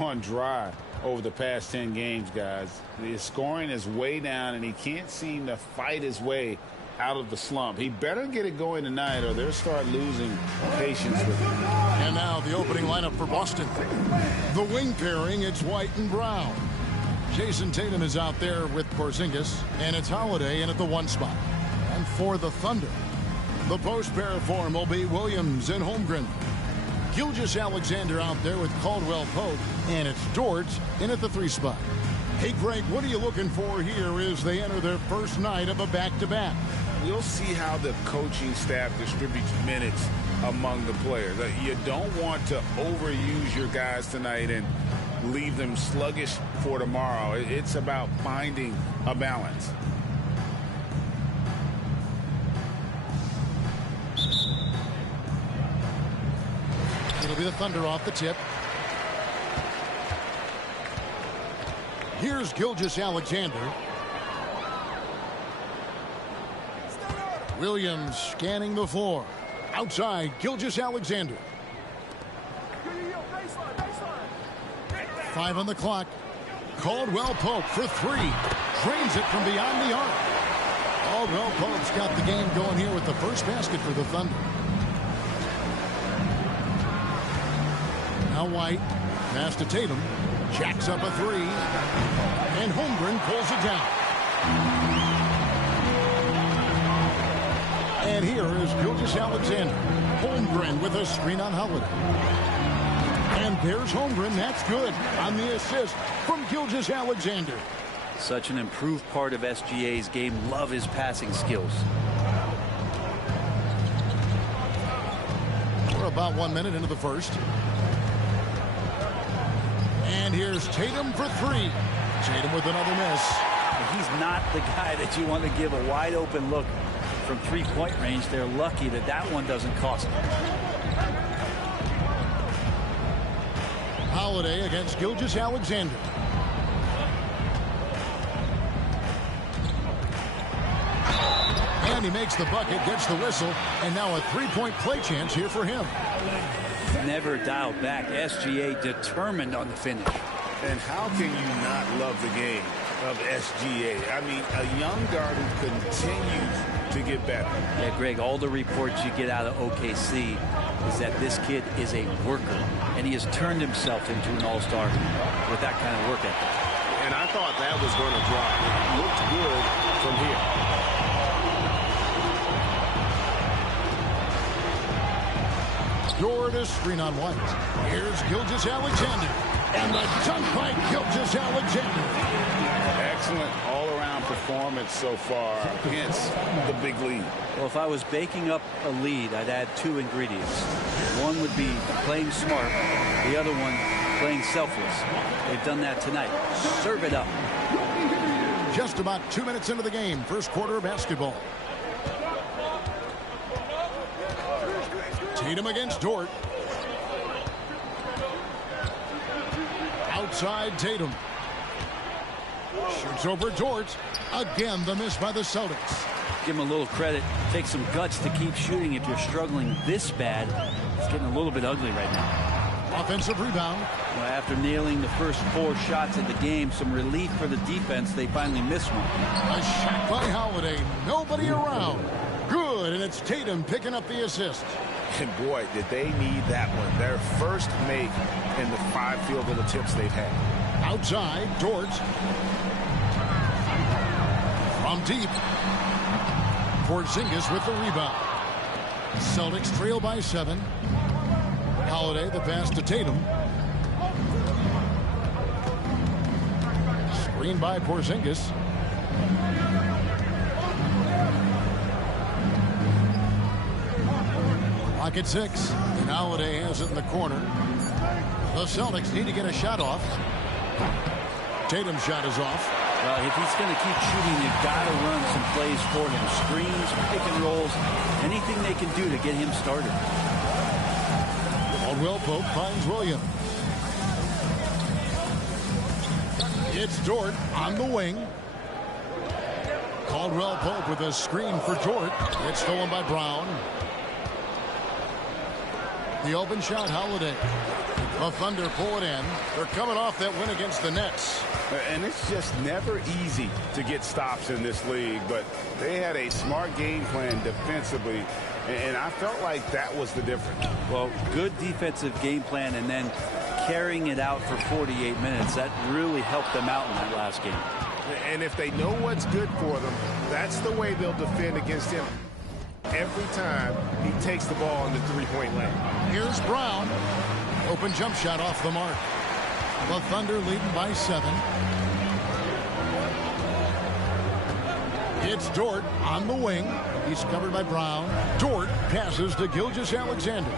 On dry over the past 10 games, guys. The scoring is way down, and he can't seem to fight his way out of the slump. He better get it going tonight, or they'll start losing patience with him. And now the opening lineup for Boston. The wing pairing, it's White and Brown. Jason Tatum is out there with Porzingis, and it's Holiday in at the 1 spot. And for the Thunder, the post pair form will be Williams and Holmgren. Gilgeous-Alexander out there with Caldwell-Pope, and it's Dort in at the 3 spot. Hey, Greg, what are you looking for here as they enter their first night of a back-to-back? We'll see how the coaching staff distributes minutes among the players. You don't want to overuse your guys tonight and leave them sluggish for tomorrow. It's about finding a balance. It'll be the Thunder off the tip. Here's Gilgeous-Alexander. Williams scanning the floor. Outside, Gilgeous-Alexander. 5 on the clock. Caldwell-Pope for 3. Drains it from beyond the arc. Caldwell-Pope's got the game going here with the first basket for the Thunder. Now White, pass to Tatum, jacks up a 3, and Holmgren pulls it down. And here is Gilgeous-Alexander. Holmgren with a screen on Holiday. And there's Holmgren, that's good, on the assist from Gilgeous-Alexander. Such an improved part of SGA's game. Love his passing skills. We're about 1 minute into the first. And here's Tatum for 3. Tatum with another miss. He's not the guy that you want to give a wide open look from 3-point range. They're lucky that that one doesn't cost them. Holiday against Gilgeous-Alexander. And he makes the bucket, gets the whistle, and now a 3-point play chance here for him. Never dialed back. SGA determined on the finish. And how can you not love the game of SGA? I mean, a young guard who continues to get better. Yeah, Greg, all the reports you get out of OKC is that this kid is a worker, and he has turned himself into an all-star with that kind of work ethic. And I thought that was going to drop. It looked good from here. Dort is screen on White. Here's Gilgeous-Alexander. And the dunk by Gilgeous-Alexander. Excellent all-around performance so far, hence the big lead. Well, if I was baking up a lead, I'd add 2 ingredients. One would be playing smart. The other one, playing selfless. They've done that tonight. Serve it up. Just about 2 minutes into the game. First quarter of basketball. Tatum against Dort. Outside Tatum. Shoots over Dort. Again, the miss by the Celtics. Give him a little credit. Take some guts to keep shooting if you're struggling this bad. It's getting a little bit ugly right now. Offensive rebound. Well, after nailing the first 4 shots of the game, some relief for the defense. They finally missed one. A shot by Holiday. Nobody around. Good, and it's Tatum picking up the assist. And boy, did they need that one. Their first make in the 5 field goal attempts they've had. Outside, Dort. From deep. Porzingis with the rebound. Celtics trail by 7. Holiday, the pass to Tatum. Screen by Porzingis. Clock at 6. And Holiday has it in the corner. The Celtics need to get a shot off. Tatum's shot is off. Well, if he's going to keep shooting, you've got to run some plays for him. Screens, pick and rolls, anything they can do to get him started. Caldwell-Pope finds Williams. It's Dort on the wing. Caldwell-Pope with a screen for Dort. It's stolen by Brown. The open shot, Holiday. The Thunder pull it in. They're coming off that win against the Nets. And it's just never easy to get stops in this league, but they had a smart game plan defensively, and I felt like that was the difference. Well, good defensive game plan and then carrying it out for 48 minutes. That really helped them out in that last game. And if they know what's good for them, that's the way they'll defend against him every time he takes the ball in the three-point lane. Here's Brown. Open jump shot off the mark. The Thunder leading by 7. It's Dort on the wing. He's covered by Brown. Dort passes to Gilgeous-Alexander.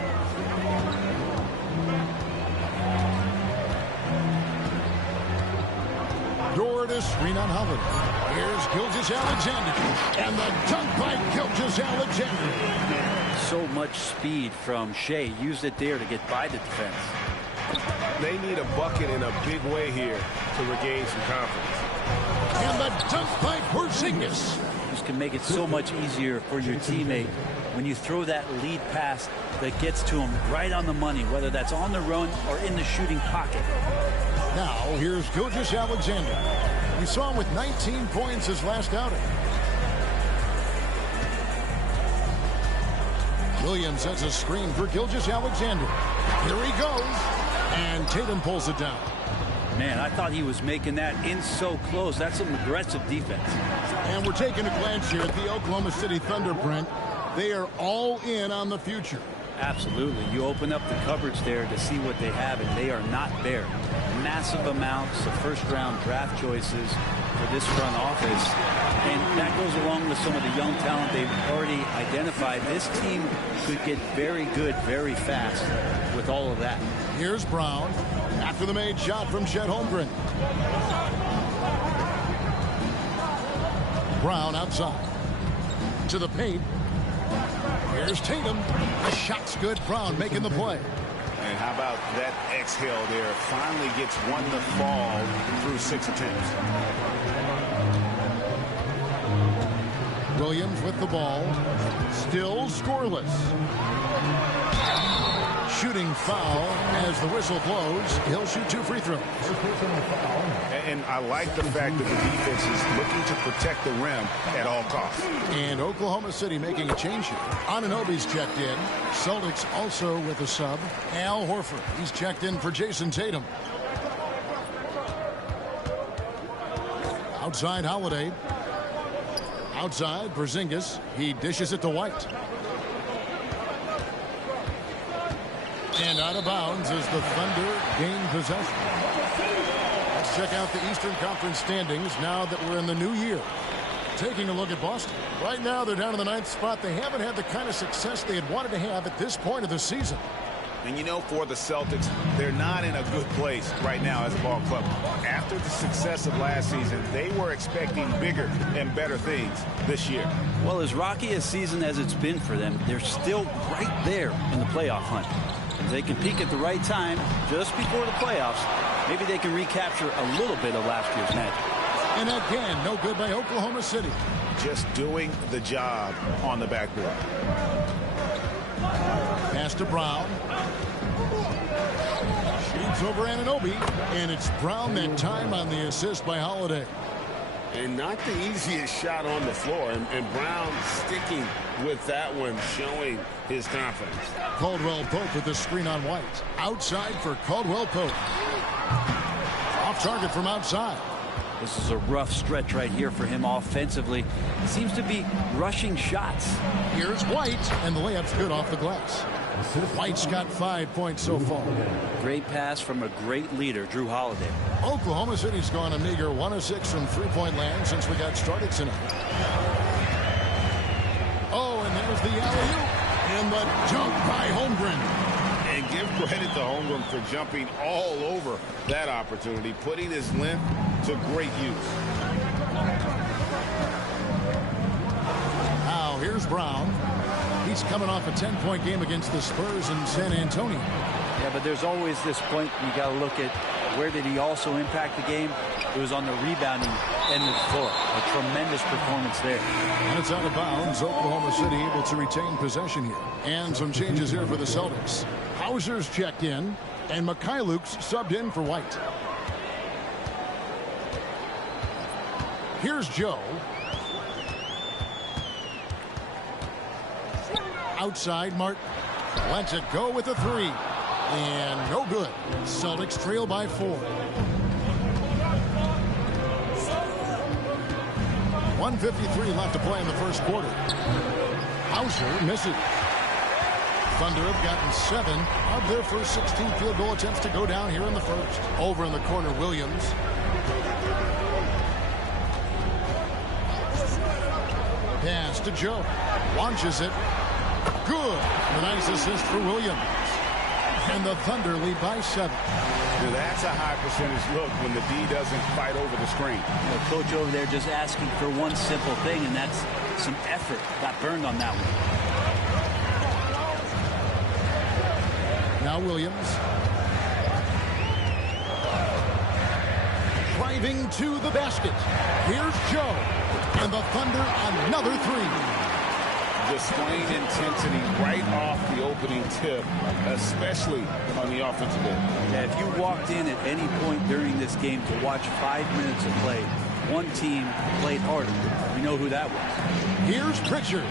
Dort is screen on Holiday. Here's Gilgeous-Alexander. And the dunk by Gilgeous-Alexander. So much speed from Shea. Used it there to get by the defense. They need a bucket in a big way here to regain some confidence. And the dunk by Porzingis. This can make it so much easier for your teammate when you throw that lead pass that gets to him right on the money, whether that's on the run or in the shooting pocket. Now, here's Gilgeous-Alexander. We saw him with 19 points his last outing. Williams has a screen for Gilgeous-Alexander. Here he goes. And Tatum pulls it down. Man, I thought he was making that in so close. That's some aggressive defense. And we're taking a glance here at the Oklahoma City Thunder, Brent. They are all in on the future. Absolutely. You open up the cupboards there to see what they have, and they are not bare. Massive amounts of first-round draft choices for this front office. And that goes along with some of the young talent they've already identified. This team could get very good very fast with all of that. Here's Brown after the made shot from Chet Holmgren. Brown outside to the paint. Here's Tatum. The shot's good. Brown making the play. And how about that exhale there? Finally gets one to fall through 6 attempts. Williams with the ball. Still scoreless. Shooting foul as the whistle blows. He'll shoot 2 free throws. And I like the fact that the defense is looking to protect the rim at all costs. And Oklahoma City making a change here. Anunoby's checked in. Celtics also with a sub. Al Horford. He's checked in for Jason Tatum. Outside Holiday. Outside Porzingis. He dishes it to White. And out of bounds as the Thunder gain possession. Let's check out the Eastern Conference standings now that we're in the new year. Taking a look at Boston. Right now they're down in the 9th spot. They haven't had the kind of success they had wanted to have at this point of the season. And you know, for the Celtics, they're not in a good place right now as a ball club. After the success of last season, they were expecting bigger and better things this year. Well, as rocky a season as it's been for them, they're still right there in the playoff hunt. If they can peak at the right time, just before the playoffs, maybe they can recapture a little bit of last year's magic. And again, no good by Oklahoma City. Just doing the job on the backboard. Pass to Brown. Shoots over Anunoby. And it's Brown that time on the assist by Holiday. And not the easiest shot on the floor. And Brown sticking with that one, showing his confidence. Caldwell Pope with the screen on White. Outside for Caldwell Pope. Off target from outside. This is a rough stretch right here for him offensively. He seems to be rushing shots. Here's White, and the layup's good off the glass. White's got 5 points so far. Great pass from a great leader, Drew Holiday. Oklahoma City's gone a meager 1 of 6 from three-point land since we got started tonight. Oh, and there's the alley-oop. And the dunk by Holmgren. And give credit to Holmgren for jumping all over that opportunity, putting his length to great use. Now here's Brown. He's coming off a 10-point game against the Spurs in San Antonio. Yeah, but there's always this point you got to look at where did he also impact the game. It was on the rebounding end of the floor. A tremendous performance there. And it's out of bounds. Oklahoma City able to retain possession here. And some changes here for the Celtics. Hauser's checked in, and Mikhailuk's subbed in for White. Here's Joe. Outside, Martin lets it go with a three. And no good. Celtics trail by 4. 1:53 left to play in the first quarter. Hauser misses. Thunder have gotten 7 of their first 16 field goal attempts to go down here in the first. Over in the corner, Williams. Pass to Joe. Launches it. Good. A nice assist for Williams. And the Thunder lead by 7. That's a high percentage look when the D doesn't fight over the screen. The coach over there just asking for one simple thing, and that's some effort. Got burned on that one. Now Williams. Driving to the basket. Here's Joe. And the Thunder another 3. Displaying intensity right off the opening tip, especially on the offensive end. Yeah, if you walked in at any point during this game to watch 5 minutes of play, one team played harder. We know who that was. Here's Pritchard.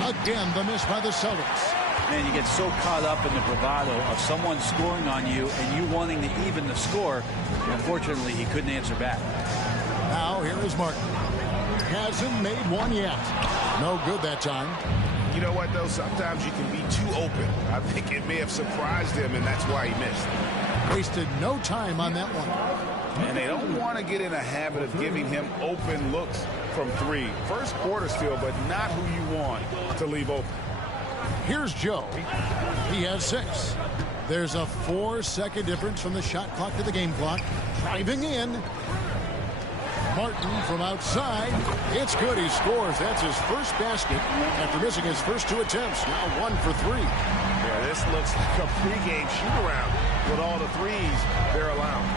Again, the miss by the Celtics. Man, you get so caught up in the bravado of someone scoring on you and you wanting to even the score. Unfortunately, he couldn't answer back. Now, here is Martin. Hasn't made one yet. No good that time. You know what, though? Sometimes you can be too open. I think it may have surprised him, and that's why he missed. Wasted no time on that one. And they don't want to get in a habit of giving him open looks from 3. First quarter still, but not who you want to leave open. Here's Joe. He has 6. There's a 4-second difference from the shot clock to the game clock. Driving in. Martin from outside. It's good. He scores. That's his first basket after missing his first 2 attempts. Now 1 for 3. Yeah, this looks like a pregame shoot-around with all the threes they're allowing.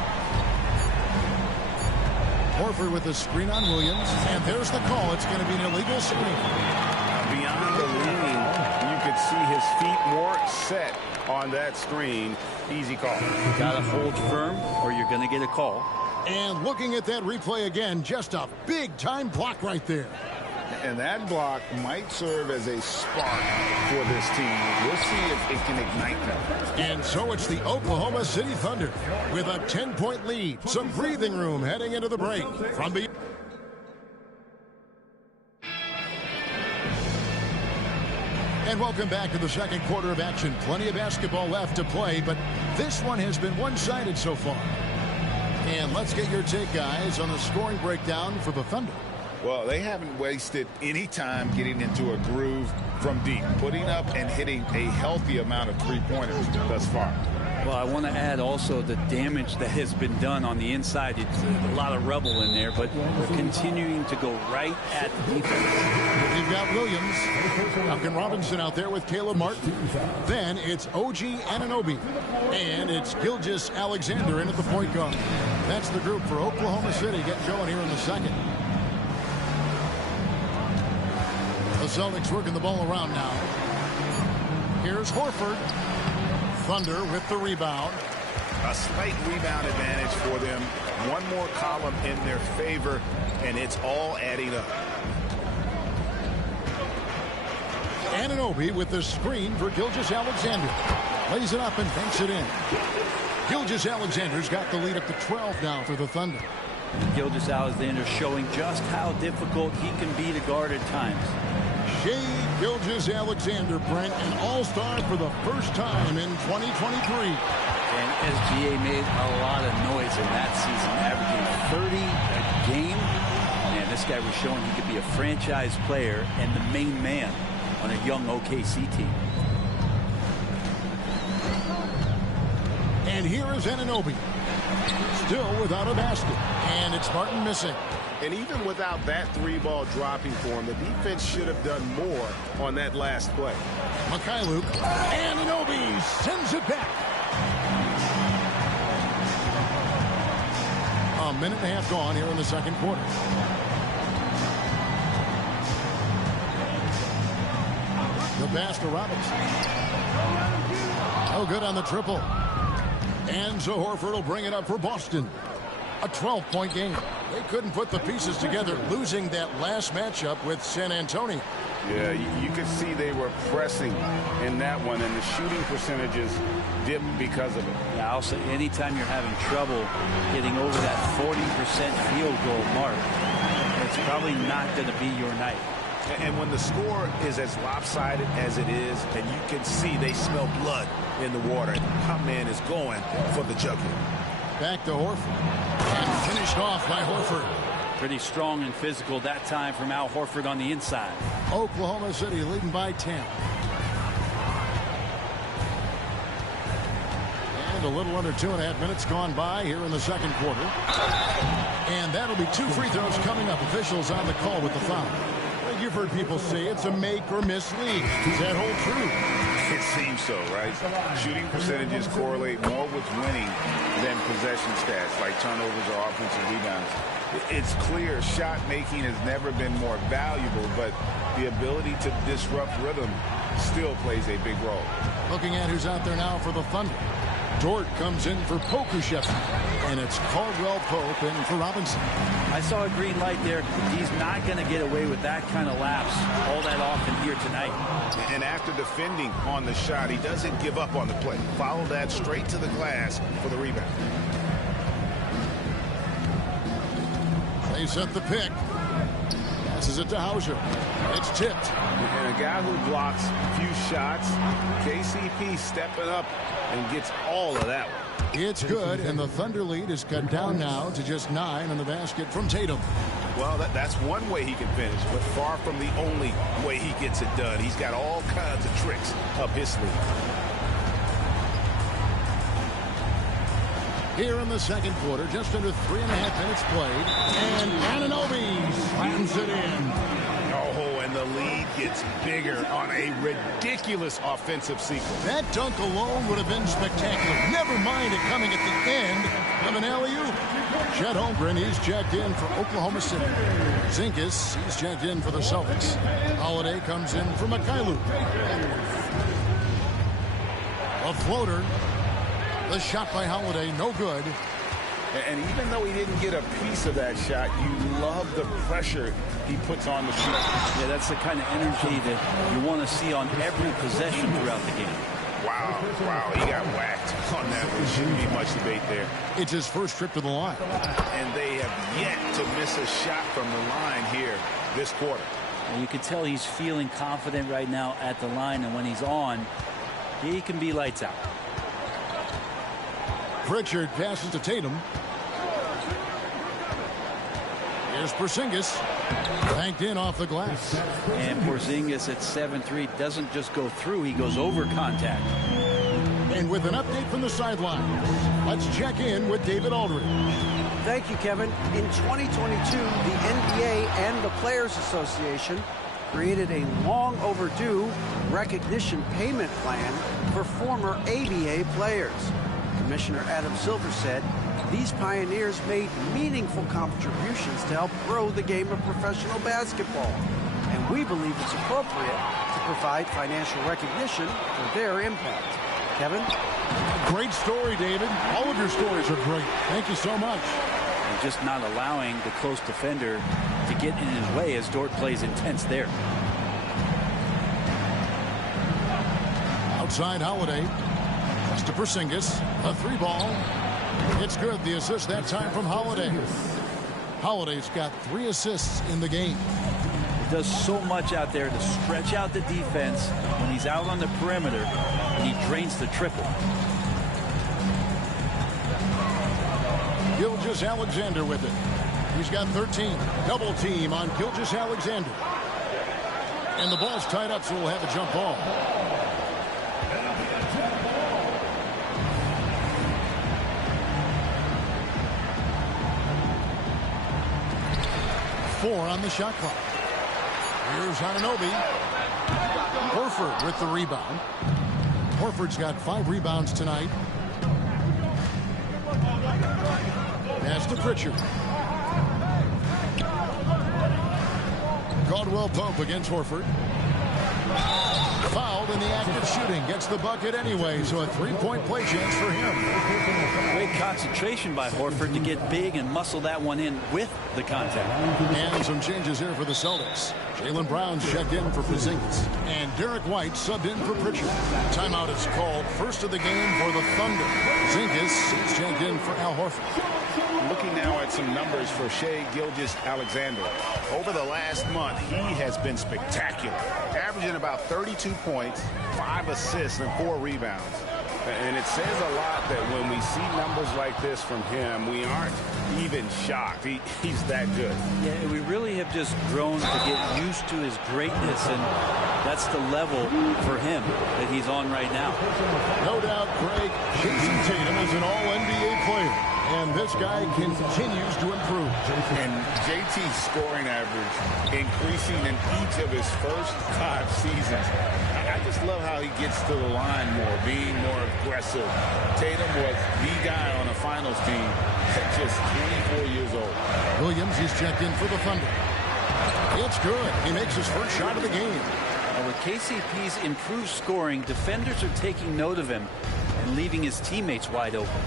Horford with the screen on Williams. And there's the call. It's going to be an illegal screen. Beyond the leaning, you could see his feet more set on that screen. Easy call. You got to hold firm or you're going to get a call. And looking at that replay again, just a big-time block right there. And that block might serve as a spark for this team. We'll see if it can ignite them. And so it's the Oklahoma City Thunder with a 10-point lead. Some breathing room heading into the break. From the And welcome back to the second quarter of action. Plenty of basketball left to play, but this one has been one-sided so far. And let's get your take, guys, on the scoring breakdown for the Thunder. Well, they haven't wasted any time getting into a groove from deep, putting up and hitting a healthy amount of three-pointers thus far. Well, I want to add also the damage that has been done on the inside. It's a lot of rubble in there, but we're continuing to go right at the defense. You've got Williams, Duncan Robinson out there with Caleb Martin. Then it's OG Anunoby, and it's Gilgeous Alexander in at the point guard. That's the group for Oklahoma City getting going here in the second. The Celtics working the ball around now. Here's Horford. Thunder with the rebound. A slight rebound advantage for them. One more column in their favor, and it's all adding up. Anunoby with the screen for Gilgeous Alexander. Lays it up and banks it in. Gilgeous Alexander's got the lead up to 12 now for the Thunder. Gilgeous Alexander showing just how difficult he can be to guard at times. Shai Gilgeous-Alexander, Brent, an all-star for the first time in 2023. And SGA made a lot of noise in that season, averaging 30 a game. And this guy was showing he could be a franchise player and the main man on a young OKC team. And here is Anunoby. Still without a basket. And it's Martin missing. And even without that 3-ball dropping for him, the defense should have done more on that last play. Mikhailuk. Anunoby sends it back. A minute and a half gone here in the second quarter. The pass to Robinson. No good on the triple. And so Horford will bring it up for Boston. A 12-point game. They couldn't put the pieces together, losing that last matchup with San Antonio. Yeah, you could see they were pressing in that one, and the shooting percentages dipped because of it. Yeah, I'll say anytime you're having trouble getting over that 40% field goal mark, it's probably not going to be your night. And when the score is as lopsided as it is, and you can see they smell blood in the water, my man is going for the jugular. Back to Horford. And finished off by Horford. Pretty strong and physical that time from Al Horford on the inside. Oklahoma City leading by 10. And a little under 2.5 minutes gone by here in the second quarter. And that'll be 2 free throws coming up. Officials on the call with the foul. You've heard people say it's a make or miss league. Does that hold true? It seems so, right? Shooting percentages correlate more with winning than possession stats like turnovers or offensive rebounds. It's clear shot making has never been more valuable, but the ability to disrupt rhythm still plays a big role. Looking at who's out there now for the Thunder. Dort comes in for Pokushev, and it's Caldwell Pope in for Robinson. I saw a green light there. He's not going to get away with that kind of lapse all that often here tonight. And after defending on the shot, he doesn't give up on the play. Follow that straight to the glass for the rebound. They set the pick. Passes it to Hauser. It's tipped. And a guy who blocks few shots, KCP stepping up and gets all of that one. It's good, and the Thunder lead is cut down now to just 9 on the basket from Tatum. Well, that's one way he can finish, but far from the only way he gets it done. He's got all kinds of tricks up his sleeve. Here in the second quarter, just under 3.5 minutes played, and Anunoby slams it in. Oh, and the lead gets bigger on a ridiculous offensive sequence. That dunk alone would have been spectacular. Never mind it coming at the end of an alley-oop. Chet Holmgren, he's checked in for Oklahoma City. Zinkas, he's checked in for the Celtics. Holiday comes in for Mikhailuk. A floater. The shot by Holiday, no good. And even though he didn't get a piece of that shot, you love the pressure he puts on the shooter. Yeah, that's the kind of energy that you want to see on every possession throughout the game. Wow, he got whacked on that one. Shouldn't be much debate there. It's his first trip to the line. And they have yet to miss a shot from the line here this quarter. And you can tell he's feeling confident right now at the line, and when he's on, he can be lights out. Pritchard passes to Tatum. Here's Porzingis. Banked in off the glass. And Porzingis at 7'3" doesn't just go through, he goes over contact. And with an update from the sideline, let's check in with David Aldridge. Thank you, Kevin. In 2022, the NBA and the Players Association created a long overdue recognition payment plan for former ABA players. Commissioner Adam Silver said these pioneers made meaningful contributions to help grow the game of professional basketball, and we believe it's appropriate to provide financial recognition for their impact. Kevin? Great story, David. All of your stories are great. Thank you so much. And just not allowing the close defender to get in his way as Dort plays intense there. Outside Holiday. To Porzingis, a 3-ball. It's good. The assist that time from Holiday. Holiday's got 3 assists in the game. He does so much out there to stretch out the defense when he's out on the perimeter, and he drains the triple. Gilgeous-Alexander with it. He's got 13. Double team on Gilgeous-Alexander. And the ball's tied up, so we'll have a jump ball. Four on the shot clock. Here's Anunoby. Horford with the rebound. Horford's got 5 rebounds tonight. Pass to Pritchard. Caldwell Pope against Horford. Fouled in the act of shooting. Gets the bucket anyway, so a three-point play chance for him. Great concentration by Horford to get big and muscle that one in with the contact. And some changes here for the Celtics. Jaylen Brown's checked in for Porzingis. And Derek White subbed in for Pritchard. Timeout is called. First of the game for the Thunder. Porzingis is checked in for Al Horford. Looking now at some numbers for Shai Gilgeous-Alexander. Over the last month, he has been spectacular, averaging about 32 points, 5 assists, and 4 rebounds. And it says a lot that when we see numbers like this from him, we aren't even shocked. He's that good. Yeah, we really have just grown to get used to his greatness, and that's the level for him that he's on right now. No doubt, Greg, Jason Tatum is an all-NBA player. And this guy continues to improve. And JT's scoring average increasing in each of his first 5 seasons. I just love how he gets to the line more, being more aggressive. Tatum was the guy on a finals team at just 24 years old. Williams is checked in for the Thunder. It's good. He makes his first shot of the game. With KCP's improved scoring, defenders are taking note of him and leaving his teammates wide open.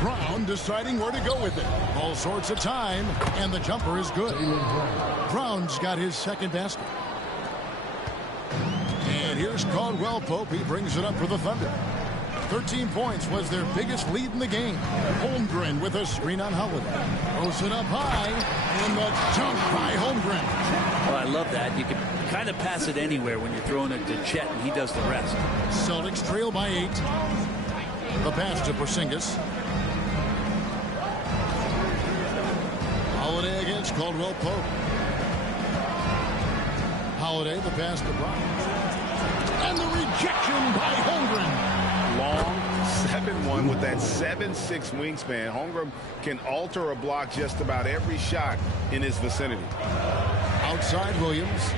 Brown deciding where to go with it. All sorts of time, and the jumper is good. Brown's got his second basket. And here's Caldwell Pope. He brings it up for the Thunder. 13 points was their biggest lead in the game. Holmgren with a screen on Holiday. Throws it up high, and the dunk by Holmgren. Well, I love that. You can kind of pass it anywhere when you're throwing it to Chet, and he does the rest. Celtics trail by 8. The pass to Porzingis. Holiday against Caldwell Pope. Holiday, the pass to Brown. And the rejection by Holmgren. Long 7-1 with that 7'6" wingspan. Holmgren can alter a block just about every shot in his vicinity. Outside Williams.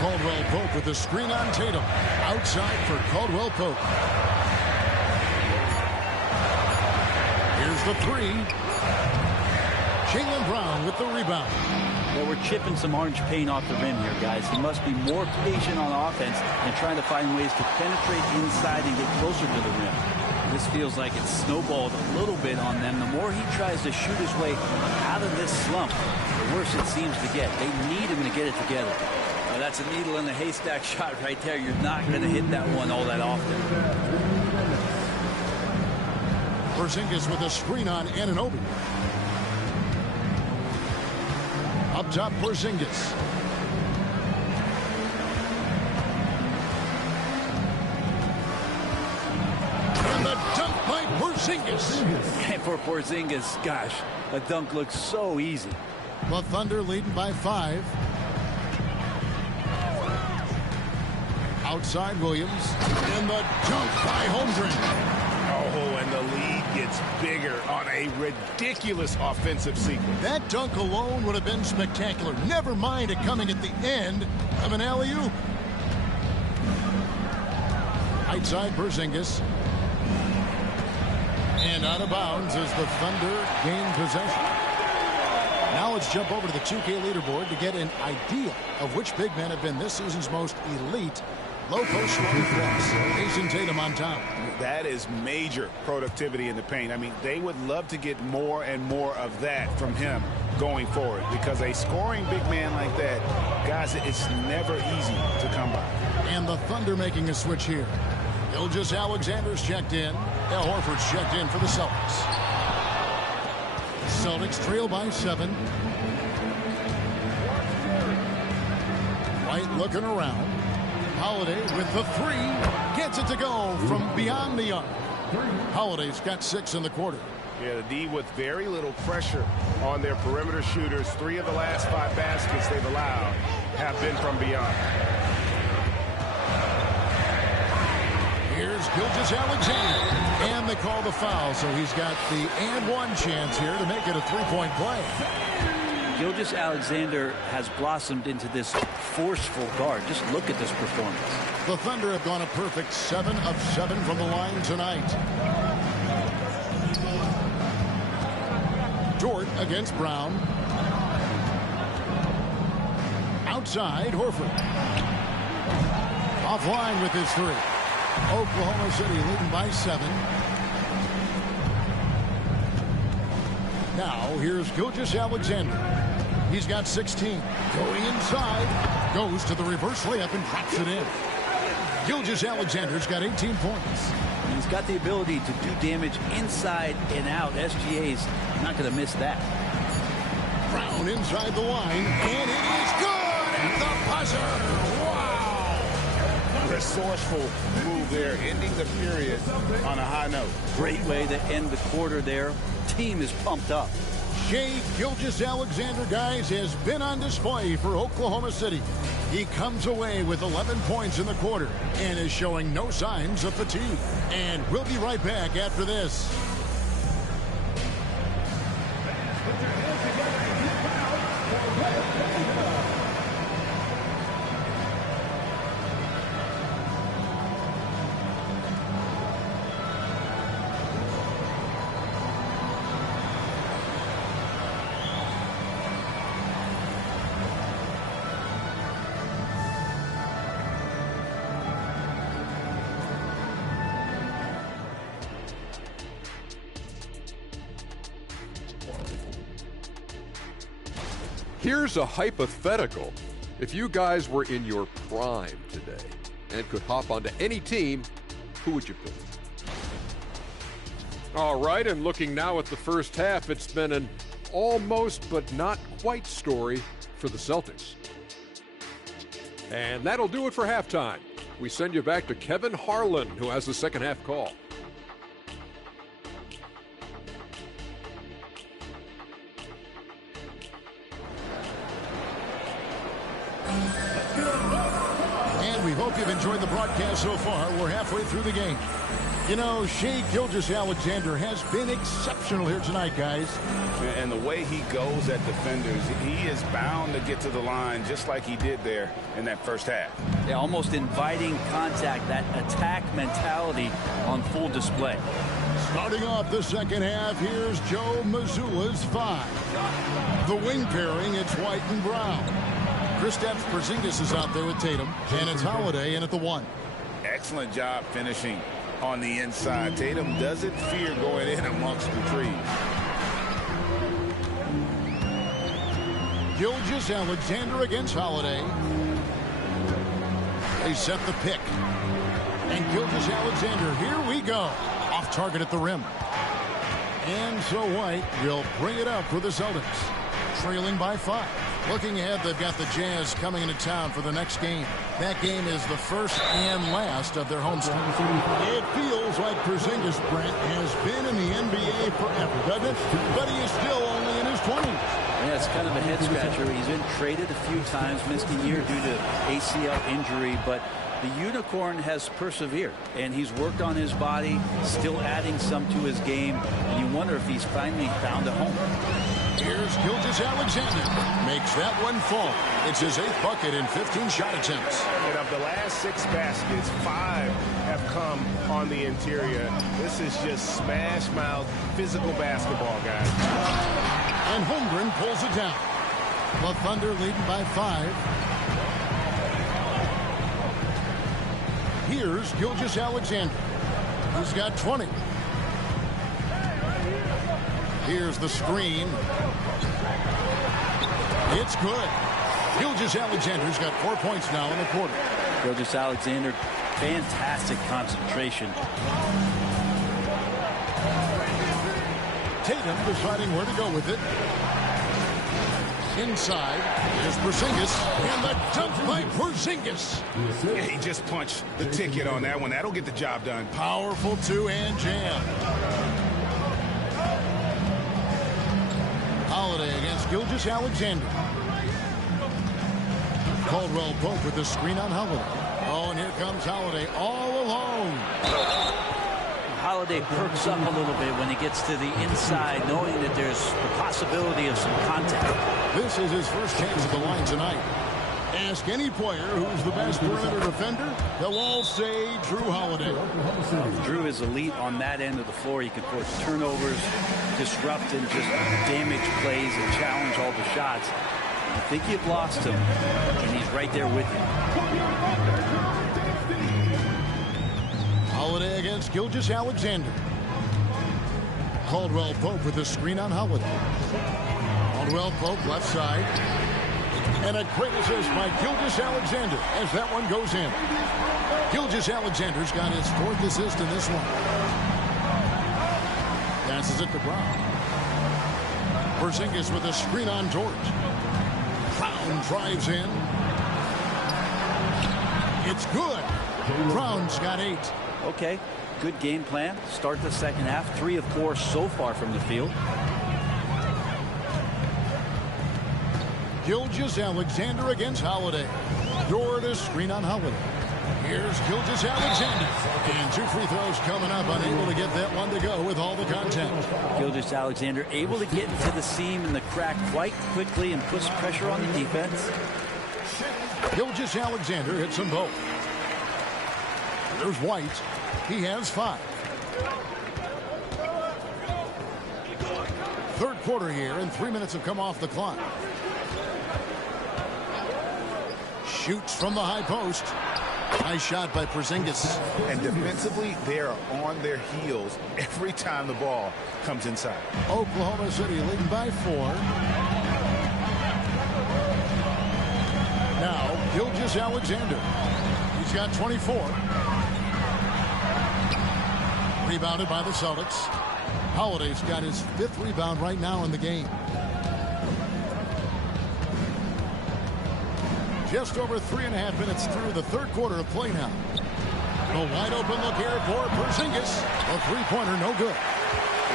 Caldwell Pope with the screen on Tatum. Outside for Caldwell Pope. Here's the 3. Jaylen Brown with the rebound. Well, we're chipping some orange paint off the rim here, guys. He must be more patient on offense and trying to find ways to penetrate inside and get closer to the rim. This feels like it's snowballed a little bit on them. The more he tries to shoot his way out of this slump, the worse it seems to get. They need him to get it together. That's a needle in the haystack shot right there. You're not going to hit that one all that often. Porzingis with a screen on Anunoby. Up top, Porzingis. And the dunk by Porzingis. And for Porzingis, gosh, a dunk looks so easy. The Thunder leading by 5. Outside Williams. And the dunk by Holmgren. Oh, and the lead gets bigger on a ridiculous offensive sequence. That dunk alone would have been spectacular. Never mind it coming at the end of an alley-oop. Outside Porzingis. And out of bounds as the Thunder gain possession. Now let's jump over to the 2K leaderboard to get an idea of which big men have been this season's most elite low-post scoring threats. Jason Tatum on top. That is major productivity in the paint. I mean, they would love to get more and more of that from him going forward, because a scoring big man like that, guys, it's never easy to come by. And the Thunder making a switch here. Gilgeous-Alexander's checked in. Al Horford's checked in for the Celtics. Celtics trail by 7. White looking around. Holiday with the 3. Gets it to go from beyond the arc. Holiday's got 6 in the quarter. Yeah, the D with very little pressure on their perimeter shooters. 3 of the last 5 baskets they've allowed have been from beyond. Here's Gilgeous-Alexander. And they call the foul, so he's got the and one chance here to make it a 3-point play. Gilgeous-Alexander has blossomed into this forceful guard. Just look at this performance. The Thunder have gone a perfect 7 of 7 from the line tonight. Dort against Brown. Outside, Horford. Offline with his 3. Oklahoma City leading by 7. Now, here's Gilgeous-Alexander. He's got 16. Going inside. Goes to the reverse layup and drops it in. Gilgeous-Alexander's got 18 points. He's got the ability to do damage inside and out. SGA's not going to miss that. Brown inside the line. And it is good at the buzzer. Wow. Resourceful move there, ending the period on a high note. Great way to end the quarter there. Team is pumped up. Shai Gilgeous-Alexander, guys, has been on display for Oklahoma City. He comes away with 11 points in the quarter and is showing no signs of fatigue. And we'll be right back after this. Here's a hypothetical. If you guys were in your prime today and could hop onto any team, who would you pick? All right, and looking now at the first half, it's been an almost but not quite story for the Celtics. And that'll do it for halftime. We send you back to Kevin Harlan, who has the second half call. And we hope you've enjoyed the broadcast so far. We're halfway through the game. You know, Shai Gilgeous-Alexander has been exceptional here tonight, guys. And the way he goes at defenders, he is bound to get to the line just like he did there in that first half. Yeah, almost inviting contact, that attack mentality on full display. Starting off the second half, here's Joe Mazzulla's 5. The wing pairing, it's White and Brown. Kristaps Porzingis is out there with Tatum, and it's Holiday in at the 1. Excellent job finishing on the inside. Tatum doesn't fear going in amongst the trees. Gilgeous-Alexander against Holiday. They set the pick. And Gilgeous-Alexander, here we go. Off target at the rim. And so White will bring it up for the Celtics. Trailing by 5. Looking ahead, they've got the Jazz coming into town for the next game. That game is the first and last of their homestand. It feels like Porzingis, Brent, has been in the NBA forever, doesn't it? But he is still only in his 20s. Yeah, it's kind of a head scratcher. He's been traded a few times, missed a year due to ACL injury, but the Unicorn has persevered, and he's worked on his body, still adding some to his game, and you wonder if he's finally found a home. Here's Gilgeous-Alexander. Makes that one fall. It's his 8th bucket in 15 shot attempts. And of the last 6 baskets, 5 have come on the interior. This is just smash mouth physical basketball, guys. And Holmgren pulls it down. The Thunder leading by 5. Here's Gilgeous-Alexander. He's got 20. Here's the screen. It's good. Gilgeous-Alexander's got 4 points now in the quarter. Gilgeous-Alexander, fantastic concentration. Tatum deciding where to go with it. Inside is Porzingis, and the dunk by Porzingis. Yeah, he just punched the ticket on that one. That'll get the job done. Powerful 2-hand jam. Holiday against Gilgeous-Alexander. Caldwell Pope with the screen on Holiday. Oh, and here comes Holiday all alone. Holiday perks up a little bit when he gets to the inside, knowing that there's the possibility of some contact. This is his first chance at the line tonight. Ask any player who's the best perimeter defender, they'll all say Drew Holiday. Drew is elite on that end of the floor. He can force turnovers, disrupt and just damage plays and challenge all the shots. I think you've lost him, and he's right there with you. Holiday against Gilgeous-Alexander. Caldwell Pope with a screen on Holiday. Caldwell Pope left side. And a great assist by Gilgeous-Alexander as that one goes in. Gilgeous-Alexander's got his 4th assist in this one. Passes it to Brown. Porzingis with a screen on George. Brown drives in. It's good. Brown's got 8. Okay, good game plan. Start the second half. 3 of 4 so far from the field. Gilgeous-Alexander against Holiday. Dort a screen on Holiday. Here's Gilgeous-Alexander. And 2 free throws coming up. Unable to get that one to go with all the contact. Gilgeous-Alexander able to get into the seam and the crack quite quickly and puts pressure on the defense. Gilgeous-Alexander hits them both. There's White. He has 5. Third quarter here, and 3 minutes have come off the clock. Shoots from the high post. Nice shot by Porzingis. And defensively, they are on their heels every time the ball comes inside. Oklahoma City leading by 4. Now, Gilgeous-Alexander. He's got 24. Rebounded by the Celtics. Holiday's got his 5th rebound right now in the game. Just over 3.5 minutes through the third quarter of play now. A wide open look here for Porzingis. A 3-pointer, no good.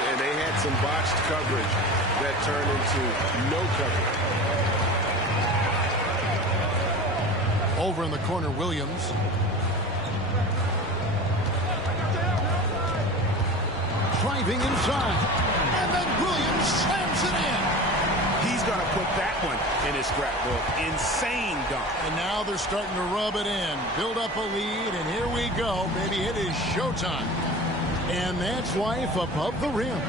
And they had some botched coverage that turned into no coverage. Over in the corner, Williams. Driving inside. And then Williams slams it in. He's going to put that one in his scrapbook. Insane dunk. And now they're starting to rub it in. Build up a lead, and here we go, baby. It is showtime. And that's life above the rim.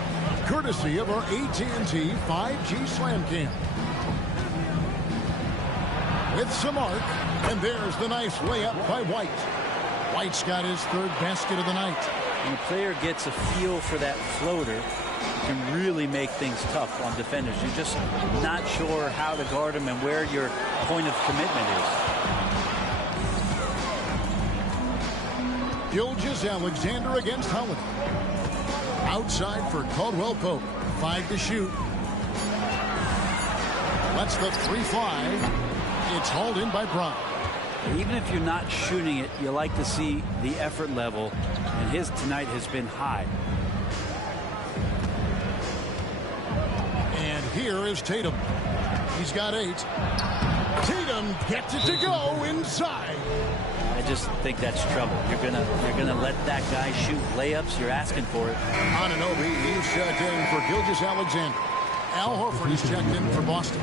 Courtesy of our AT&T 5G Slam Cam. With some arc, and there's the nice layup by White. White's got his 3rd basket of the night. When a player gets a feel for that floater, can really make things tough on defenders. You're just not sure how to guard them and where your point of commitment is. Gilgeous-Alexander against Holiday. Outside for Caldwell Pope. 5 to shoot. Lets the 3 fly. It's hauled in by Brown. Even if you're not shooting it, you like to see the effort level, and his tonight has been high. And here is Tatum. He's got 8. Tatum gets it to go inside. I just think that's trouble. You're gonna let that guy shoot layups. You're asking for it. Anunoby, he's checked in for Gilgeous-Alexander. Al Horford is checked in for Boston.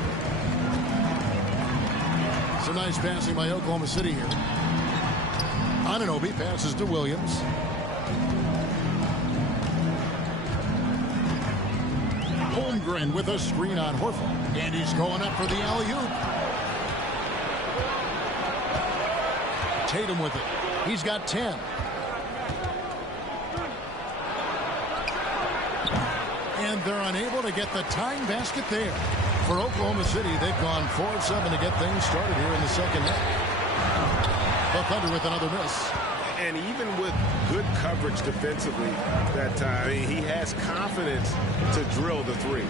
Some nice passing by Oklahoma City here. Anunoby passes to Williams. Holmgren with a screen on Horford. And he's going up for the alley-oop. Tatum with it. He's got 10. And they're unable to get the tying basket there. For Oklahoma City, they've gone 4 of 7 to get things started here in the second half. The Thunder with another miss. And even with good coverage defensively that time, he has confidence to drill the 3.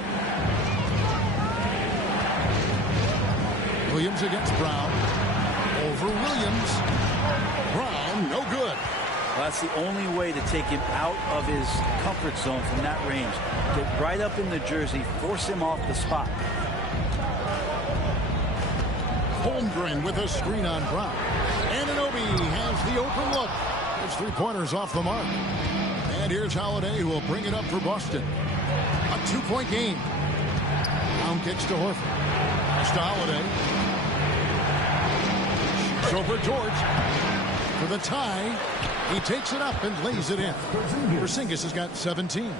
Williams against Brown. Over Williams. Brown, no good. Well, that's the only way to take him out of his comfort zone from that range. Get right up in the jersey, force him off the spot. Holmgren with a screen on Brown. Anunoby has the open look. His 3-pointers off the mark. And here's Holiday, who will bring it up for Boston. A 2-point game. Down kicks to Horford. Pass to Holiday. Shoots over George for the tie. He takes it up and lays it in. Porzingis has got 17.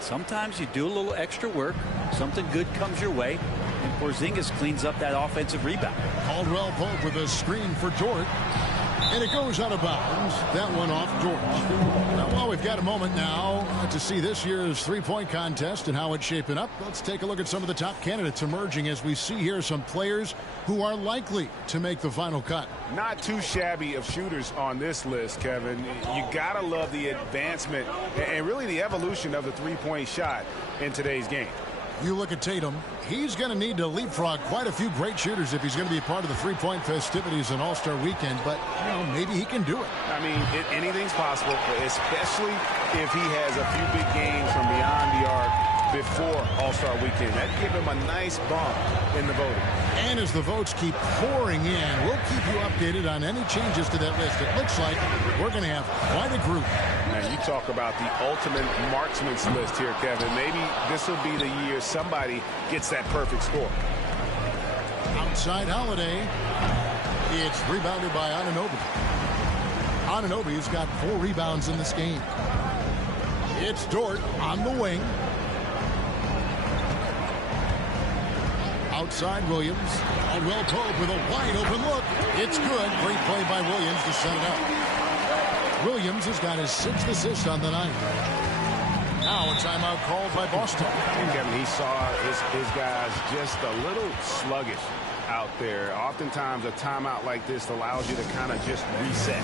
Sometimes you do a little extra work. Something good comes your way. And Porzingis cleans up that offensive rebound. Caldwell Pope with a screen for George. And it goes out of bounds. That one off George. Well, we've got a moment now to see this year's three-point contest and how it's shaping up. Let's take a look at some of the top candidates emerging as we see here some players who are likely to make the final cut. Not too shabby of shooters on this list, Kevin. You got to love the advancement and really the evolution of the three-point shot in today's game. You look at Tatum, he's going to need to leapfrog quite a few great shooters if he's going to be a part of the three-point festivities on All-Star Weekend, but, you know, maybe he can do it. I mean, anything's possible, especially if he has a few big games from beyond the arc before All-Star Weekend. That'd give him a nice bump in the voting. And as the votes keep pouring in, we'll keep you updated on any changes to that list. It looks like we're going to have quite a group. Now, you talk about the ultimate marksman's list here, Kevin. Maybe this will be the year somebody gets that perfect score. Outside Holiday. It's rebounded by Anunoby. Anunoby's got 4 rebounds in this game. It's Dort on the wing. Outside Williams. Caldwell Pope with a wide open look. It's good. Great play by Williams to set it up. Williams has got his 6th assist on the night. Now a timeout called by Boston. Kevin, he saw his guys just a little sluggish out there. Oftentimes a timeout like this allows you to kind of just reset.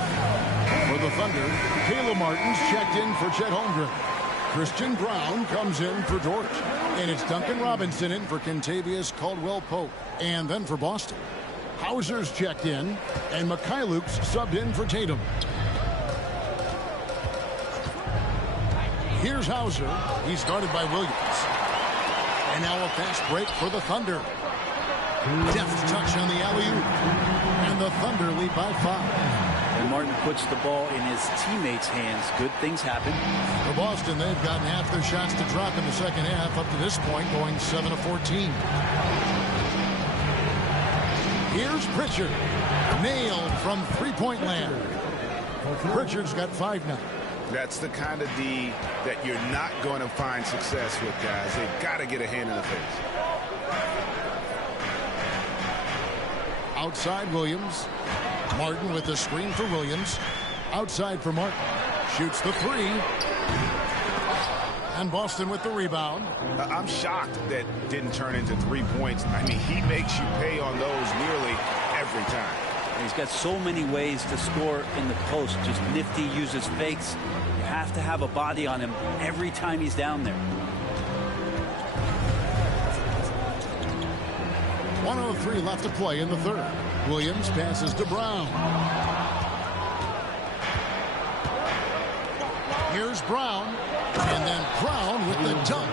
For the Thunder, Caleb Martin's checked in for Chet Holmgren. Christian Brown comes in for George. And it's Duncan Robinson in for Kentavious Caldwell-Pope. And then for Boston, Hauser's checked in, and Mikhailuk's subbed in for Tatum. Here's Hauser. He's guarded by Williams. And now a fast break for the Thunder. Deft touch on the alley-oop. And the Thunder lead by 5. And Martin puts the ball in his teammates' hands. Good things happen. For Boston, they've gotten half their shots to drop in the second half up to this point, going 7 of 14. Here's Pritchard. Nailed from three-point land. Pritchard's got 5 now. That's the kind of D that you're not going to find success with, guys. They've got to get a hand in the face. Outside Williams. Martin with the screen for Williams. Outside for Martin. Shoots the 3. And Boston with the rebound. I'm shocked that didn't turn into 3 points. I mean, he makes you pay on those nearly every time. He's got so many ways to score in the post. Just nifty, uses fakes. You have to have a body on him every time he's down there. 1:03 left to play in the third. Williams passes to Brown. Here's Brown. And then Brown with the dunk.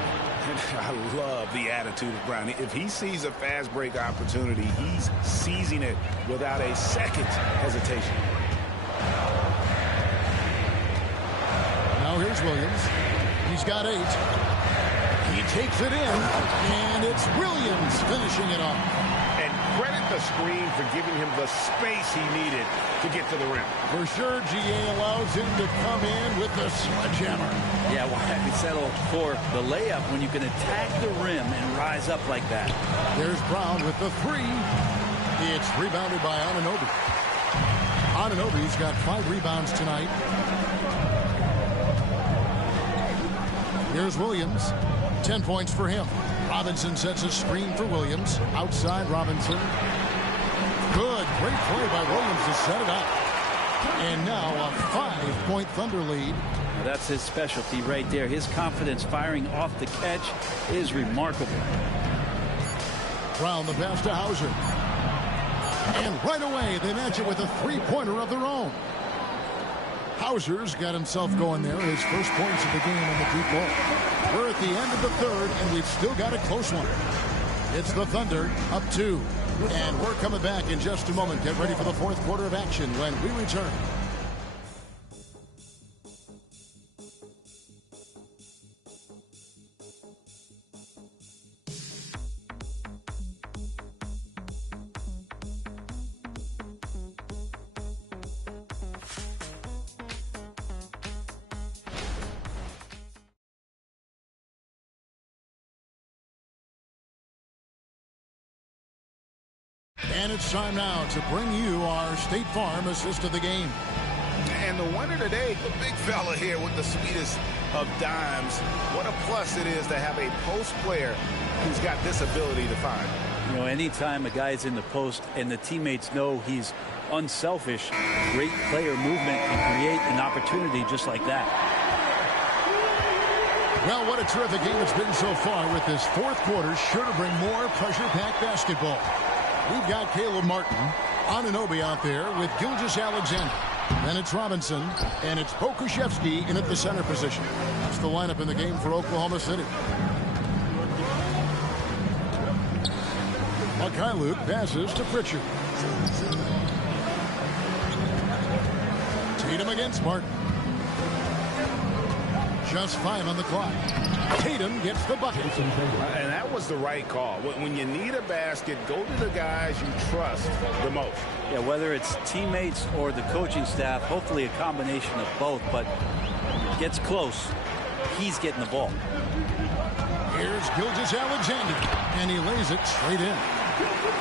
I love the attitude of Brown. If he sees a fast break opportunity, he's seizing it without a second hesitation. Now here's Williams. He's got 8. He takes it in, and it's Williams finishing it off. And credit the screen for giving him the space he needed to get to the rim. For sure, GA allows him to come in with the sledgehammer. Yeah, why have you settle for the layup when you can attack the rim and rise up like that? There's Brown with the 3. It's rebounded by Anunoby. Anunoby's got 5 rebounds tonight. Here's Williams. 10 points for him. Robinson sets a screen for Williams. Outside Robinson. Good. Great play by Williams to set it up. And now a 5-point Thunder lead. That's his specialty right there. His confidence firing off the catch is remarkable. Brown the pass to Hauser. And right away they match it with a 3-pointer of their own. Hauser's got himself going there. His first points of the game on the deep ball. We're at the end of the third, and we've still got a close one. It's the Thunder up 2. And we're coming back in just a moment. Get ready for the fourth quarter of action when we return. And it's time now to bring you our State Farm assist of the game. And the winner today, the big fella here with the sweetest of dimes. What a plus it is to have a post player who's got this ability to find. You know, anytime a guy's in the post and the teammates know he's unselfish, great player movement can create an opportunity just like that. Well, what a terrific game it's been so far with this fourth quarter. Sure to bring more pressure-packed basketball. We've got Caleb Martin, Anunoby out there with Gilgeous-Alexander. Then it's Robinson, and it's Pokuševski in at the center position. That's the lineup in the game for Oklahoma City. Luke passes to Pritchard. Tatum against Martin. Just 5 on the clock. Tatum gets the bucket. And that was the right call. When you need a basket, go to the guys you trust the most. Yeah, whether it's teammates or the coaching staff, hopefully a combination of both, but when it gets close, he's getting the ball. Here's Gilgeous-Alexander, and he lays it straight in.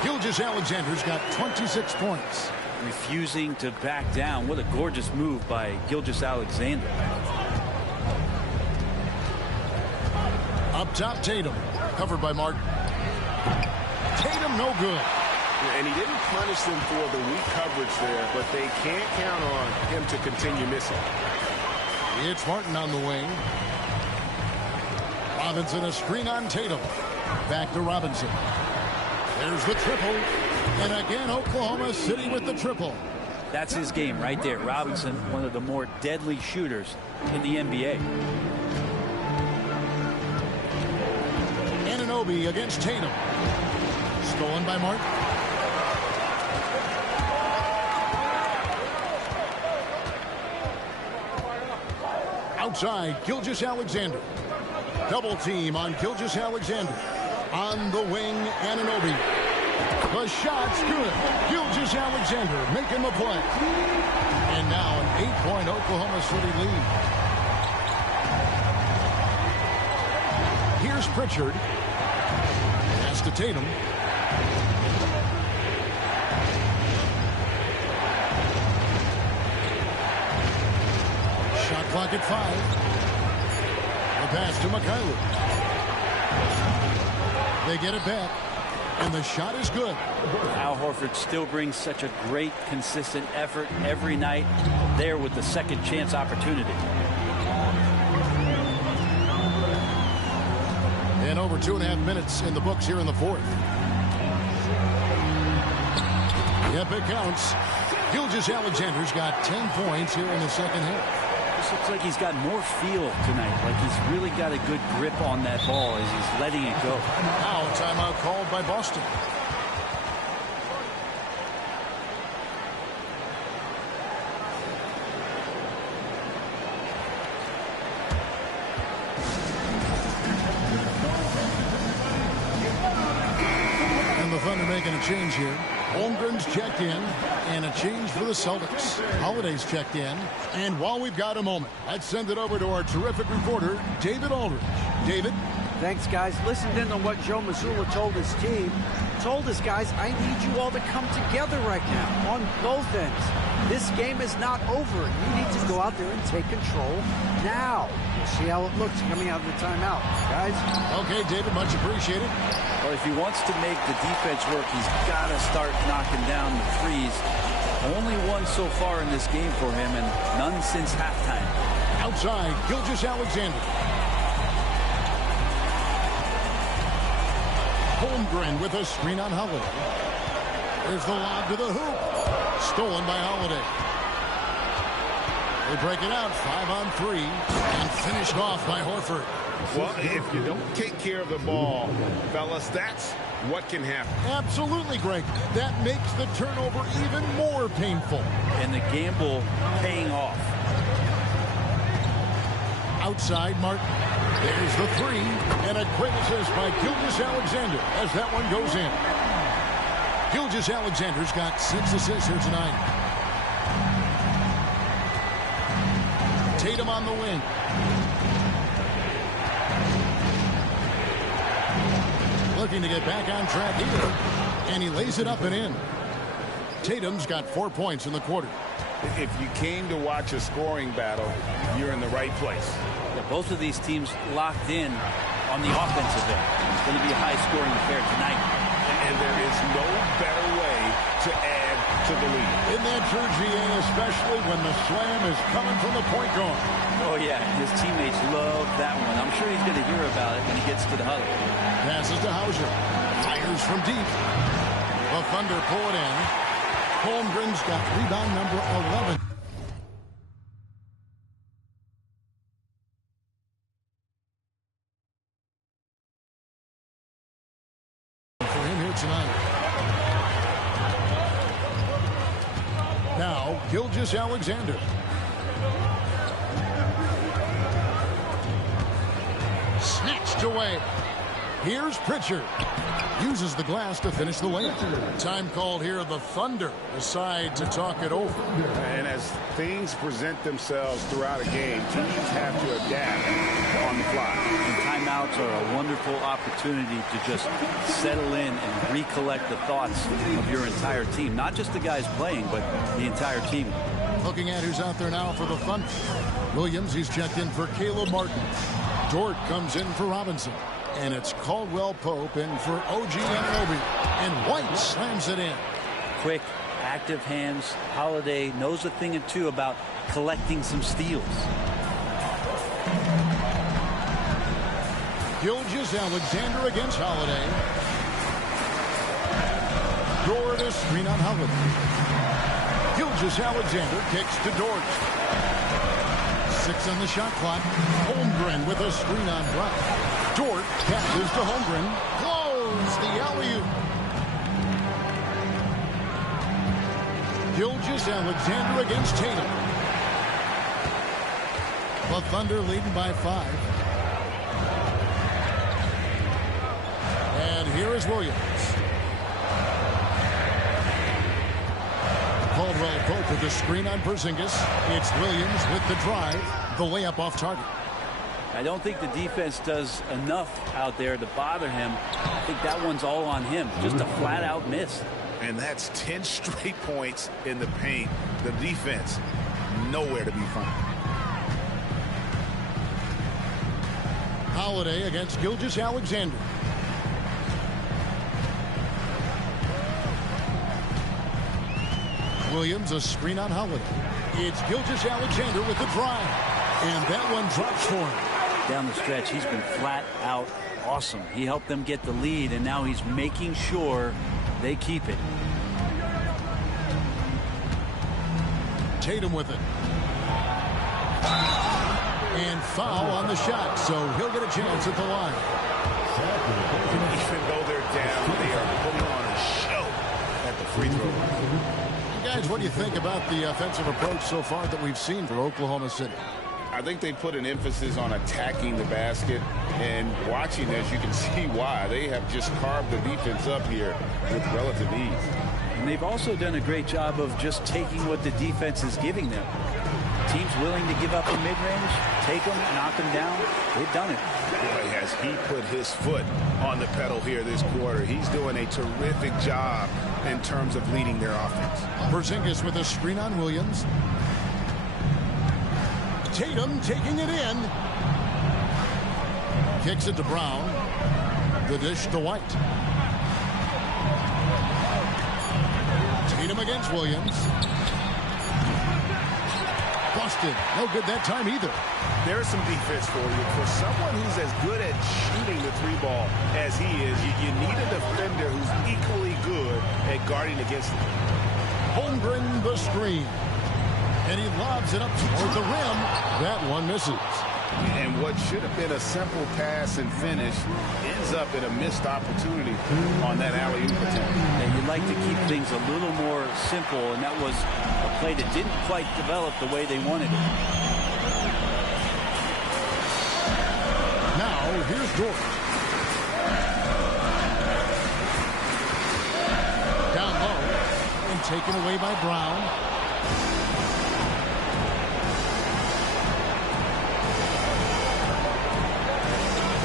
Gilgeous-Alexander's got 26 points. Refusing to back down. What a gorgeous move by Gilgeous-Alexander. Up top, Tatum, covered by Martin. Tatum no good. And he didn't punish them for the weak coverage there, but they can't count on him to continue missing. It's Martin on the wing. Robinson a screen on Tatum. Back to Robinson. There's the triple. And again, Oklahoma City with the triple. That's his game right there. Robinson, one of the more deadly shooters in the NBA. Anunoby against Tatum. Stolen by Martin. Outside, Gilgeous-Alexander. Double team on Gilgeous-Alexander. On the wing, Anunoby. The shot's good. Gilgeous-Alexander making the play. And now an 8-point Oklahoma City lead. Here's Pritchard. Pass to Tatum. Shot clock at 5. The pass to Mikhailuk. They get it back, and the shot is good. Al Horford still brings such a great, consistent effort every night there with the second chance opportunity. And over 2.5 minutes in the books here in the fourth. Yep, it counts. Gilgeous-Alexander's got 10 points here in the second half. This looks like he's got more feel tonight, like he's really got a good grip on that ball as he's letting it go. Now a timeout called by Boston. And the Thunder making a change here. Holmgren's checked in, and a change for the Celtics. Holiday's checked in, and while we've got a moment, let's send it over to our terrific reporter, David Aldridge. David? Thanks, guys. Listened in on what Joe Mazzulla told his team. Told us, guys, I need you all to come together right now on both ends. This game is not over. You need to go out there and take control now. We'll see how it looks coming out of the timeout, guys. Okay, David, much appreciated. Well, if he wants to make the defense work, he's got to start knocking down the threes. Only one so far in this game for him, and none since halftime. Outside, Gilgeous-Alexander. Holmgren with a screen on Holiday. There's the lob to the hoop. Stolen by Holiday. They break it out, 5-on-3, and finished off by Horford. Well, if you don't take care of the ball, fellas, that's what can happen. Absolutely, Greg. That makes the turnover even more painful. And the gamble paying off. Outside, Martin. There's the 3, and a great assist by Gilgeous-Alexander as that one goes in. Gilgeous-Alexander's got 6 assists here tonight. Tatum on the wing. Looking to get back on track here, and he lays it up and in. Tatum's got 4 points in the quarter. If you came to watch a scoring battle, you're in the right place. Yeah, both of these teams locked in on the offensive end. It's going to be a high-scoring affair tonight. And there is no better way to add to the lead. In that jersey, and especially when the slam is coming from the point guard. Oh, yeah, his teammates love that one. I'm sure he's going to hear about it when he gets to the huddle. Passes to Hauser. Fires from deep. The Thunder pull it in. Holmgren's got rebound number 11. For him here tonight. Now, Gilgeous-Alexander. Snatched away. Here's Pritchard. Uses the glass to finish the layup. Time called here. The Thunder decide to talk it over. And as things present themselves throughout a game, teams have to adapt on the fly. And timeouts are a wonderful opportunity to just settle in and recollect the thoughts of your entire team. Not just the guys playing, but the entire team. Looking at who's out there now for the Thunder. Williams, he's checked in for Caleb Martin. Dort comes in for Robinson. And it's Caldwell Pope in for OG Anunoby. And White slams it in. Quick, active hands. Holiday knows a thing or two about collecting some steals. Gilgeous-Alexander against Holiday. Dort a screen on Holiday. Gilgeous-Alexander kicks to Dort. 6 on the shot clock. Holmgren with a screen on Brown. Dort passes to Holmgren. Close the alley-oop. Gilgeous-Alexander against Tatum. The Thunder leading by 5. And here is Williams. Caldwell Pope with the screen on Porzingis. It's Williams with the drive. The layup off target. I don't think the defense does enough out there to bother him. I think that one's all on him. Just a flat-out miss. And that's 10 straight points in the paint. The defense, nowhere to be found. Holiday against Gilgeous-Alexander. Williams a screen on Holiday. It's Gilgeous-Alexander with the drive. And that one drops for him. Down the stretch, he's been flat out awesome. He helped them get the lead, and now he's making sure they keep it. Tatum with it. And foul on the shot, so he'll get a chance at the line. Even though they're down, they are putting on a show at the free throw line. Guys, what do you think about the offensive approach so far that we've seen for Oklahoma City? I think they put an emphasis on attacking the basket, and watching this, you can see why. They have just carved the defense up here with relative ease. And they've also done a great job of just taking what the defense is giving them. Teams willing to give up a mid-range, take them, knock them down. They've done it. Boy, has he put his foot on the pedal here this quarter. He's doing a terrific job in terms of leading their offense. Porzingis with a screen on Williams. Tatum taking it in. Kicks it to Brown. The dish to White. Tatum against Williams. Busted. No good that time either. There's some defense for you. For someone who's as good at shooting the three ball as he is, you need a defender who's equally good at guarding against him. Holmgren the screen. And he lobs it up toward the rim. That one misses. And what should have been a simple pass and finish ends up in a missed opportunity on that alley-oop attempt. And you'd like to keep things a little more simple, and that was a play that didn't quite develop the way they wanted it. Now, here's Dort. Down low and taken away by Brown.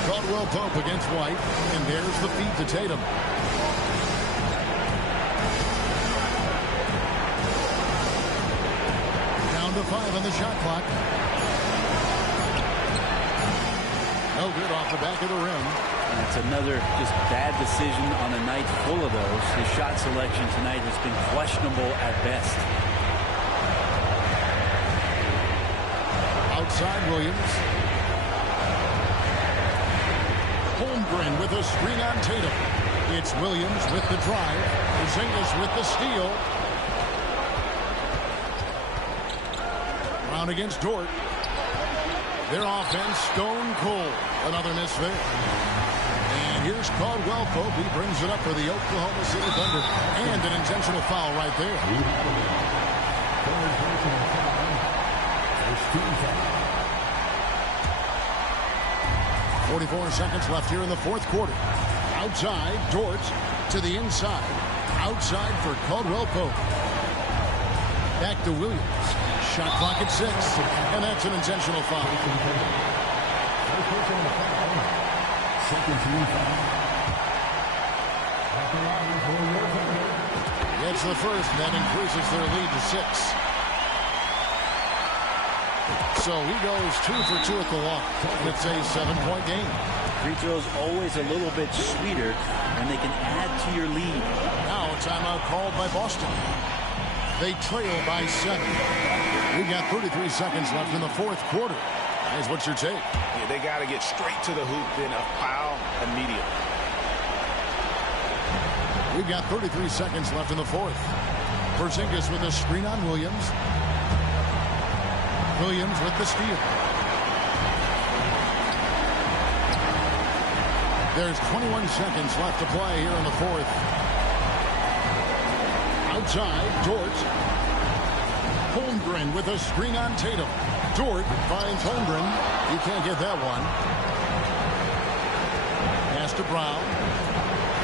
Caldwell Pope against White, and there's the feed to Tatum. the 5 on the shot clock. No good off the back of the rim. That's another just bad decision on a night full of those. His shot selection tonight has been questionable at best. Outside Williams. Holmgren with a screen on Tatum. It's Williams with the drive. Porzingis with the steal. Brown against Dort. Their offense stone cold. Another miss there. And here's Caldwell Pope. He brings it up for the Oklahoma City Thunder. And an intentional foul right there. 44 seconds left here in the fourth quarter. Outside, Dort to the inside. Outside for Caldwell Pope. Back to Williams. Shot clock at 6. And that's an intentional foul. Gets the first, and that increases their lead to 6. So he goes 2 for 2 at the line. And it's a 7-point game. Free throws always a little bit sweeter when they can add to your lead. Now a timeout called by Boston. They trail by 7. We've got 33 seconds left in the fourth quarter. Guys, what's your take? Yeah, they got to get straight to the hoop, then a foul immediately. We've got 33 seconds left in the fourth. Porzingis with a screen on Williams. Williams with the steal. There's 21 seconds left to play here in the fourth. Outside, Dort. Holmgren with a screen on Tatum. Dort finds Holmgren. You can't get that one. Pass to Brown.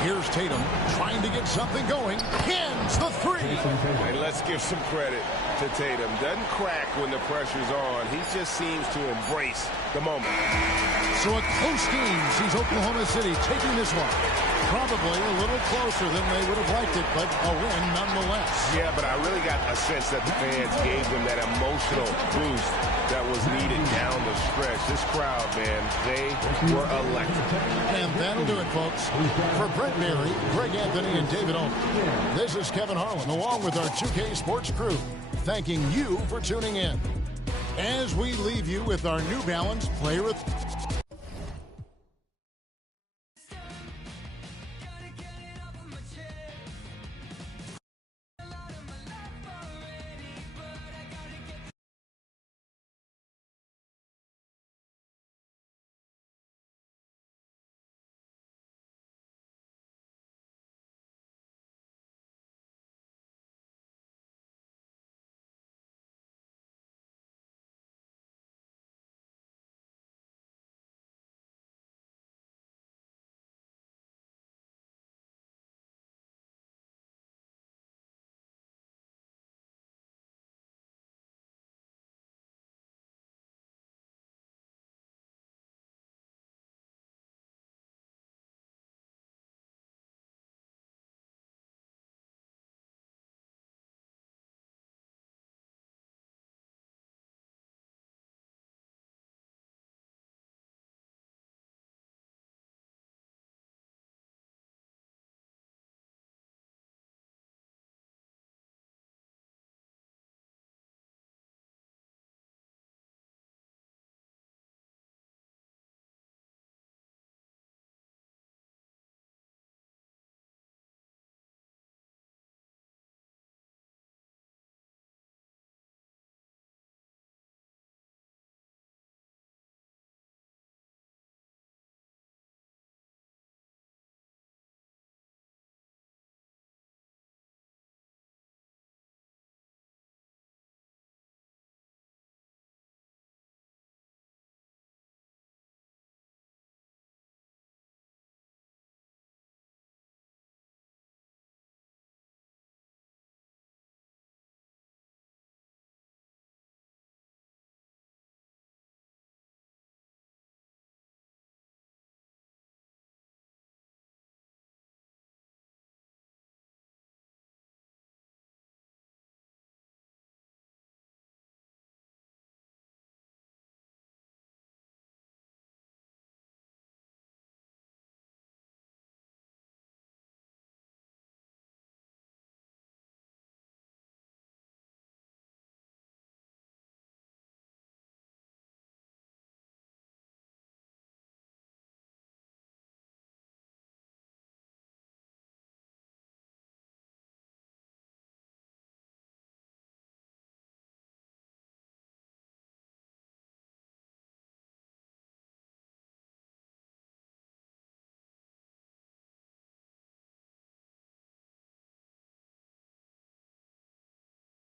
Here's Tatum trying to get something going. Hins the 3. And let's give some credit to Tatum. Doesn't crack when the pressure's on. He just seems to embrace the moment. So a close game sees Oklahoma City taking this one. Probably a little closer than they would have liked it, but a win nonetheless. Yeah, but I really got a sense that the fans gave them that emotional boost that was needed down the stretch. This crowd, man, they were electric. And that'll do it, folks. For Brent Berry, Greg Anthony, and David Owen, this is Kevin Harlan, along with our 2K Sports crew, thanking you for tuning in. As we leave you with our New Balance Player of